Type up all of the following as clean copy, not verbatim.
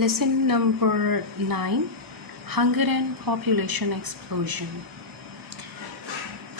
Lesson number 9, Hunger and Population Explosion.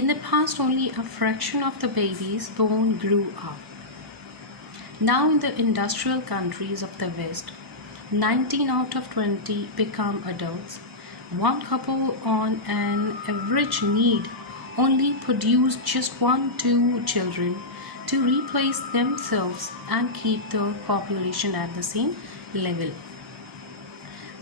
In the past, only a fraction of the babies born grew up. Now in the industrial countries of the West, 19 out of 20 become adults. One couple on an average need only produce just 1-2 children to replace themselves and keep the population at the same level.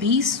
20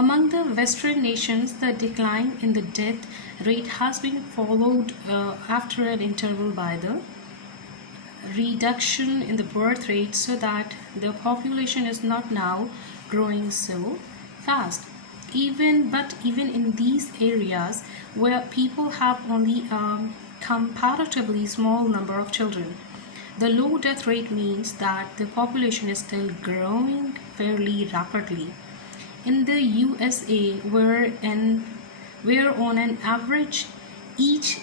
Among the Western nations, the decline in the death rate has been followed after an interval by the reduction in the birth rate, so that the population is not now growing so fast. Even in these areas where people have only a comparatively small number of children, the low death rate means that the population is still growing fairly rapidly. In the USA, where on an average each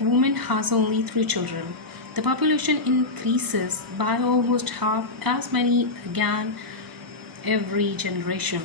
woman has only 3 children, the population increases by almost half as many again every generation.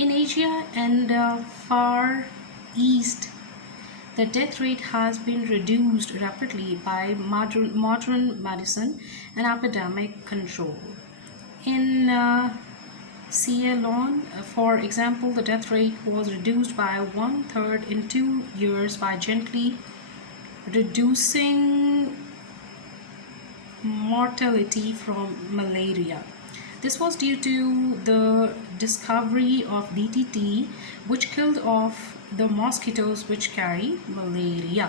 In Asia and Far East, the death rate has been reduced rapidly by modern medicine and epidemic control. In Sierra Leone, for example, the death rate was reduced by 1/3 in 2 years by gently reducing mortality from malaria. This was due to the discovery of DDT, which killed off the mosquitoes which carry malaria.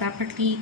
rapidly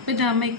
Epidemic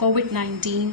COVID-19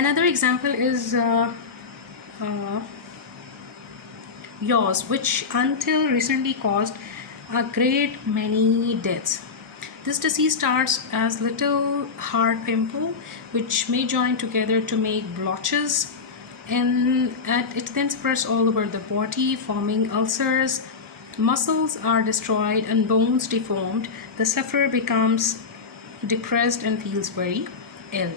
Another example is yaws, which until recently caused a great many deaths. This disease starts as little hard pimple which may join together to make blotches, and it then spreads all over the body, forming ulcers. Muscles are destroyed and bones deformed. The sufferer becomes depressed and feels very ill.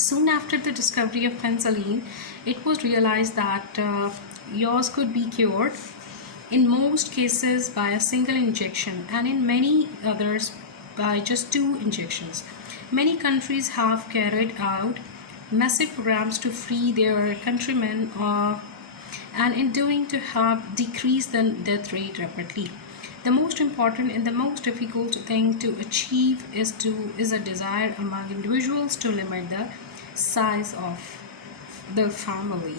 Soon after the discovery of penicillin, it was realized that yaws could be cured in most cases by a single injection, and in many others by just 2 injections. Many countries have carried out massive programs to free their countrymen, and in doing to have decreased the death rate rapidly. The most important and the most difficult thing to achieve is a desire among individuals to limit the size of the family.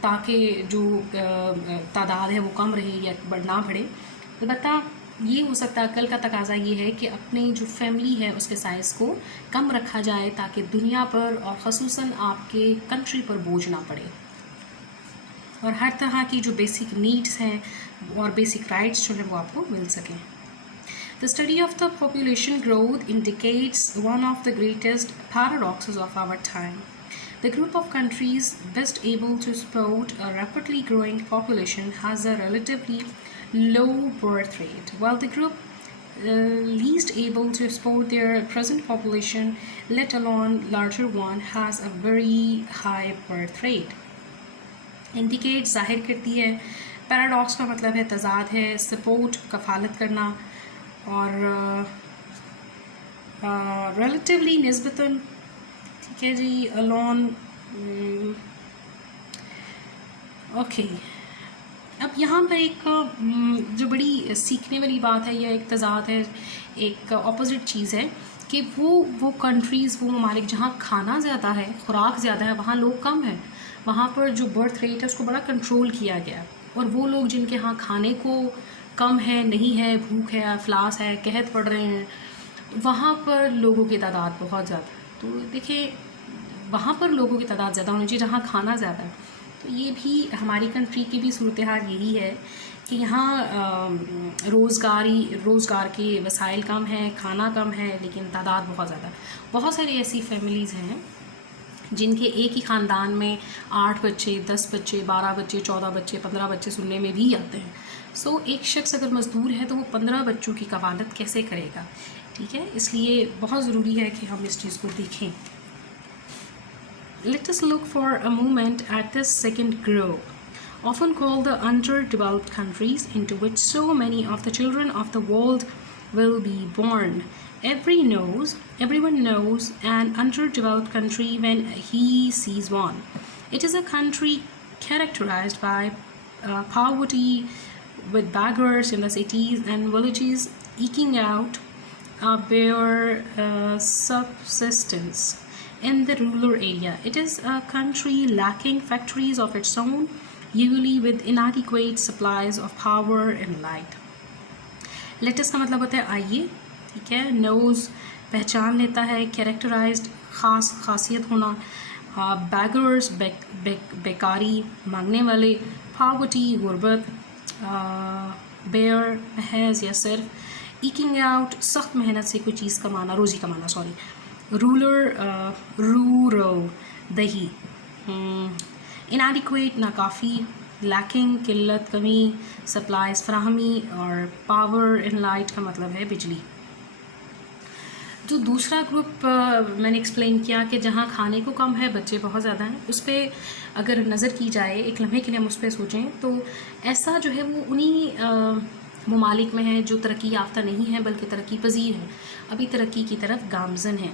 تاکہ جو تعداد ہے وہ کم رہے یا بڑھنا بڑھے. البتہ یہ ہو سکتا ہے عقل کا تقاضا یہ ہے کہ اپنی جو فیملی ہے اس کے سائز کو کم رکھا جائے تاکہ دنیا پر اور خصوصاً آپ کے کنٹری پر بوجھ نہ پڑے اور ہر طرح کی جو بیسک نیڈس ہیں اور بیسک رائٹس جو ہیں وہ آپ کو مل سکیں. The study of the population growth indicates one of the greatest paradoxes of our time. The group of countries best able to support a rapidly growing population has a relatively low birth rate, while the group least able to support their present population, let alone larger one, has a very high birth rate. Indicate ظاہر کرتی ہے. Paradox کا مطلب ہے تضاد ہے. Support کفالت کرنا اور ریلیٹیولی نسبتاً ٹھیک ہے جی الون اوکے. اب یہاں پر ایک جو بڑی سیکھنے والی بات ہے یا ایک تضاد ہے ایک اپوزٹ چیز ہے کہ وہ کنٹریز وہ ممالک جہاں کھانا زیادہ ہے خوراک زیادہ ہے وہاں لوگ کم ہیں. وہاں پر جو برتھ ریٹ ہے اس کو بڑا کنٹرول کیا گیا اور وہ لوگ جن کے ہاں کھانے کو کم ہے نہیں ہے بھوک ہے افلاس ہے قحط پڑ رہے ہیں وہاں پر لوگوں کی تعداد بہت زیادہ ہے. تو دیکھیں وہاں پر لوگوں کی تعداد زیادہ ہونی چاہیے جہاں کھانا زیادہ ہے. تو یہ بھی ہماری کنٹری کی بھی صورتحال یہی ہے کہ یہاں روزگار کے وسائل کم ہیں کھانا کم ہے لیکن تعداد بہت زیادہ ہے. بہت ساری ایسی فیملیز ہیں جن کے ایک ہی خاندان میں 8 بچے 10 بچے 12 بچے 14 بچے 15 بچے سننے میں بھی آتے ہیں. سو ایک شخص اگر مزدور ہے تو وہ 15 بچوں کی کفالت کیسے کرے گا. ٹھیک ہے اس لیے بہت ضروری ہے کہ ہم اس چیز کو دیکھیں. Let us look for a moment at this second group, often called the underdeveloped countries, into which so many of the children of the world will be born. Everyone knows an underdeveloped country when he sees one. It is a country characterized by poverty, with beggars in the cities and villages eking out a bare subsistence in the rural area. It is a country lacking factories of its own, usually with inadequate supplies of power and light. Let us کا مطلب ہوتا ہے آئیے. ٹھیک ہے نوز پہچان لیتا ہے کیریکٹرائزڈ خاصیت ہونا بیگرز بیکاری مانگنے والے پاورٹی غربت بیئر محض یا صرف ایکنگ آؤٹ سخت محنت سے کوئی چیز کمانا روزی کمانا رورل دہی انیڈیکویٹ ناکافی لیکنگ قلت کمی سپلائز فراہمی اور پاور ان لائٹ کا مطلب ہے بجلی. جو دوسرا گروپ میں نے ایکسپلین کیا کہ جہاں کھانے کو کم ہے بچے بہت زیادہ ہیں اس پہ اگر نظر کی جائے ایک لمحے کے لیے ہم اس پہ سوچیں تو ایسا جو ہے وہ انہی ممالک میں ہے جو ترقی یافتہ نہیں ہے بلکہ ترقی پذیر ہیں ابھی ترقی کی طرف گامزن ہیں.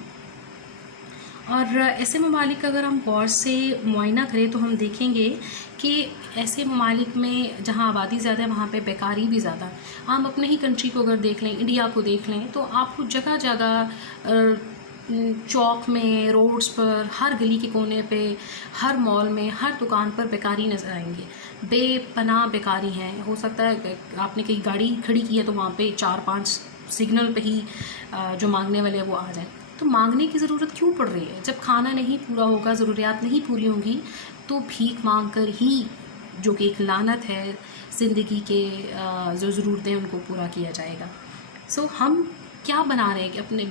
اور ایسے ممالک کا اگر ہم غور سے معائنہ کریں تو ہم دیکھیں گے کہ ایسے ممالک میں جہاں آبادی زیادہ ہے وہاں پہ بیکاری بھی زیادہ ہے. ہم اپنے ہی کنٹری کو اگر دیکھ لیں انڈیا کو دیکھ لیں تو آپ کو جگہ جگہ چوک میں روڈز پر ہر گلی کے کونے پہ ہر مال میں ہر دکان پر بیکاری نظر آئیں گے. بے پناہ بیکاری ہیں. ہو سکتا ہے آپ نے کہیں گاڑی کھڑی کی ہے تو وہاں پہ 4-5 سگنل پہ ہی جو مانگنے والے ہیں وہ آ جائیں. تو مانگنے کی ضرورت کیوں پڑ رہی ہے؟ جب کھانا نہیں پورا ہوگا ضروریات نہیں پوری ہوں گی تو بھیک مانگ کر ہی جو کہ ایک لعنت ہے زندگی کے جو ضرورتیں ان کو پورا کیا جائے گا. سو ہم کیا بنا رہے ہیں کہ اپنے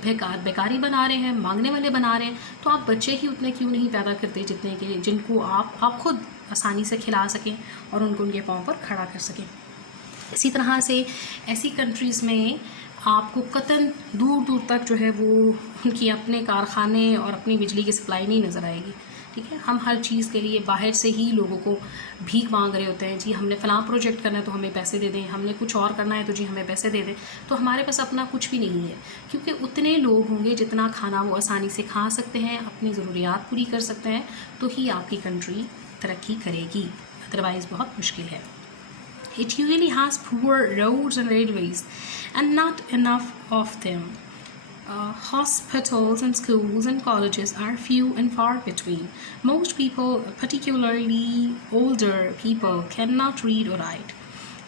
بیکاری بنا رہے ہیں مانگنے والے بنا رہے ہیں. تو آپ بچے ہی اتنے کیوں نہیں پیدا کرتے جتنے کہ جن کو آپ خود آسانی سے کھلا سکیں اور ان کو ان کے پاؤں پر کھڑا کر سکیں. اسی طرح سے ایسی کنٹریز میں آپ کو قطعاً دور دور تک جو ہے وہ ان کی اپنے کارخانے اور اپنی بجلی کی سپلائی نہیں نظر آئے گی. ٹھیک ہے ہم ہر چیز کے لیے باہر سے ہی لوگوں کو بھیک مانگ رہے ہوتے ہیں. جی ہم نے فلاں پروجیکٹ کرنا ہے تو ہمیں پیسے دے دیں ہم نے کچھ اور کرنا ہے تو جی ہمیں پیسے دے دیں. تو ہمارے پاس اپنا کچھ بھی نہیں ہے کیونکہ اتنے لوگ ہوں گے جتنا کھانا وہ آسانی سے کھا سکتے ہیں اپنی ضروریات پوری کر سکتے ہیں تو ہی آپ کی کنٹری ترقی کرے گی. ادروائز بہت مشکل ہے. It usually has poor roads and railways and not enough of them. Hospitals and schools and colleges are few and far between. Most people, particularly older people, cannot read or write.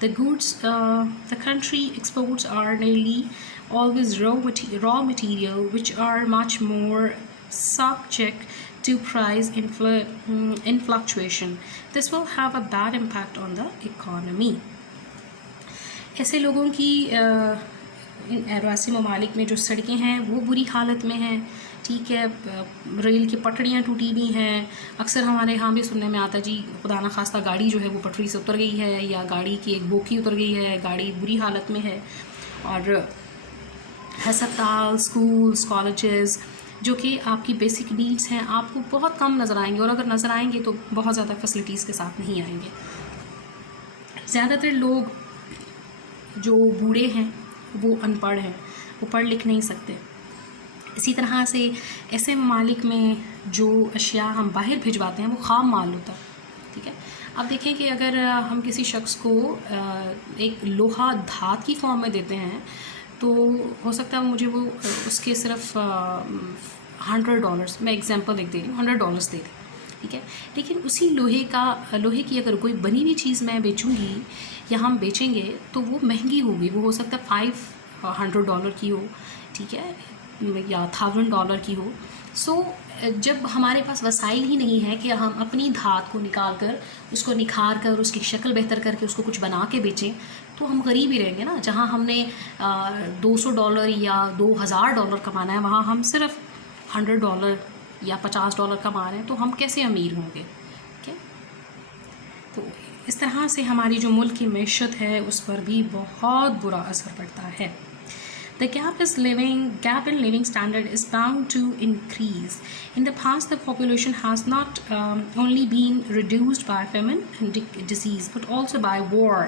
The goods the country exports are nearly always raw material, which are much more subject to price fluctuation. This will have a bad impact on the economy. ایسے لوگوں کی ان ایسی ممالک میں جو سڑکیں ہیں وہ بری حالت میں ہیں، ٹھیک ہے، ریل کی پٹڑیاں ٹوٹی ہوئی ہیں. اکثر ہمارے یہاں بھی سننے میں آتا جی خدا نخواستہ گاڑی جو ہے وہ پٹری سے اتر گئی ہے، یا گاڑی کی ایک بوکی اتر گئی ہے، گاڑی بری حالت میں ہے. اور ہسپتال، اسکولس، کالجز جو کہ آپ کی بیسک نیڈس ہیں آپ کو بہت کم نظر آئیں گے، اور اگر نظر آئیں گے تو بہت زیادہ فیسلٹیز کے ساتھ نہیں آئیں گے. زیادہ تر لوگ جو بوڑھے ہیں وہ ان پڑھ ہیں، وہ پڑھ لکھ نہیں سکتے. اسی طرح سے ایسے ممالک میں جو اشیاء ہم باہر بھجواتے ہیں وہ خام مال ہوتا ہے، ٹھیک ہے. اب دیکھیں کہ اگر ہم کسی شخص کو ایک لوہا دھات کی فارم میں دیتے ہیں تو ہو سکتا ہے مجھے وہ اس کے صرف $100، میں ایگزامپل ایک دے رہی ہوں، $100 دے دیں، ٹھیک ہے. لیکن اسی لوہے کی اگر کوئی بنی ہوئی چیز میں بیچوں گی یا ہم بیچیں گے تو وہ مہنگی ہوگی، وہ ہو سکتا ہے $500 کی ہو، ٹھیک ہے، یا $1000 کی ہو. سو جب ہمارے پاس وسائل ہی نہیں ہے کہ ہم اپنی دھات کو نکال کر اس کو نکھار کر اس کی شکل بہتر کر کے اس کو کچھ بنا کے بیچیں تو ہم غریب ہی رہیں گے نا. جہاں ہم نے $200 یا $2000 کمانا ہے وہاں ہم صرف $100 یا $50 کما رہے ہیں، تو ہم کیسے امیر ہوں گے؟ تو اس طرح سے ہماری جو ملک کی معیشت ہے اس پر بھی بہت برا اثر پڑتا ہے. The gap in living standard is bound to increase. In the past, the population has not only been reduced by famine and disease, but also by war.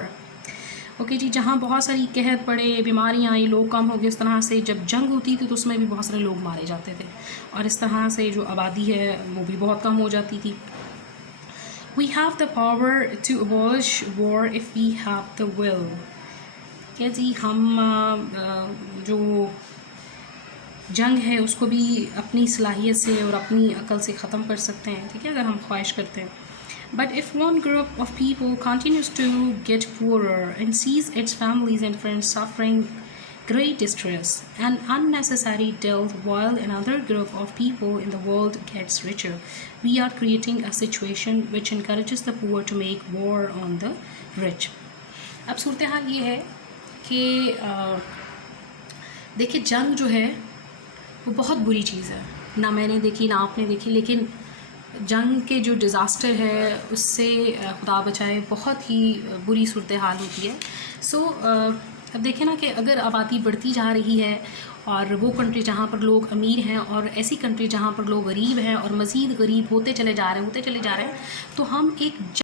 Okay جی، جہاں بہت ساری قحط پڑے، بیماریاں آئی، لوگ کم ہو گئے، اس طرح سے جب جنگ ہوتی تھی تو اس میں بھی بہت سارے لوگ مارے جاتے تھے، اور اس طرح سے جو آبادی ہے وہ بھی بہت کم ہو جاتی تھی. We have the power to abolish war if we have the will. کیا جی، ہم جو جنگ ہے اس کو بھی اپنی صلاحیت سے اور اپنی عقل سے ختم کر سکتے ہیں، ٹھیک ہے، اگر ہم خواہش کرتے ہیں. But if one group of people continues to get poorer and sees its families and friends suffering great distress and unnecessary death while another group of people in the world gets richer, we are creating a situation which encourages the poor to make war on the rich. اب صورتحال یہ ہے کہ دیکھیں جنگ جو ہے وہ بہت بری چیز ہے، نہ میں نے دیکھی نہ آپ نے دیکھی، لیکن جنگ کے جو ڈیزاسٹر ہے اس سے خدا بچائے بہت ہی بری صورتحال ہوتی ہے. سو اب دیکھیں نا کہ اگر آبادی بڑھتی جا رہی ہے اور وہ کنٹری جہاں پر لوگ امیر ہیں اور ایسی کنٹری جہاں پر لوگ غریب ہیں اور مزید غریب ہوتے چلے جا رہے ہیں تو ہم ایک